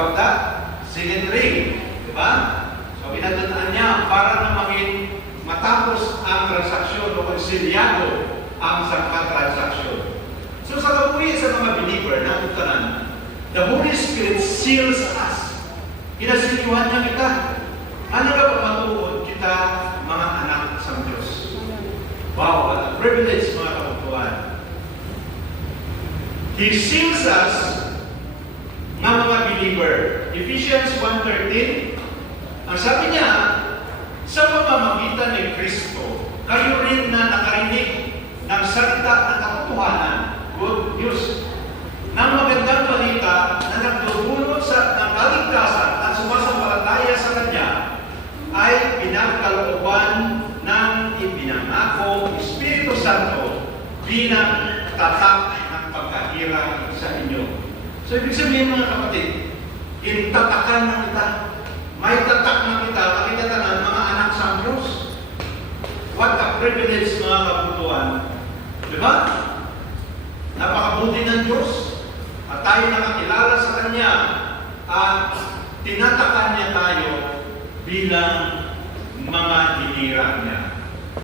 about that? Silent ring. Diba? So, pinatutaan niya para na matapos ang transaksyon o konsilyado ang sangka transaksyon. So, sa kabuhi sa mga believer na utanan, the Holy Spirit seals us. Pinasiliwan niya kita. Ano ka pa matuod kita, mga anak sa Diyos? Wow, what a privilege, mga kabutuan. He seals us ng mga believer. Ephesians 1:13, ang sabi niya, sa pamamagitan ni Kristo, kayo rin na nakarinig ng salita ng katotohanan, good news, ng magandang balita na nagdudulot ng kaligtasan at sumasampalataya sa Kanya ay pinagkalooban ng ipinangako Espiritu Santo bilang tatak ng pagkahirap sa inyo. So, ibig sabihin mga kapatid, intatakan na kita. May tatak na kita, makitatanan mga anak sa Diyos. What a privilege mga kabutuan. Diba? Napakabuti ng Diyos. At tayo nakakilala sa Kanya. At tinatakan niya tayo bilang mga hinirang niya.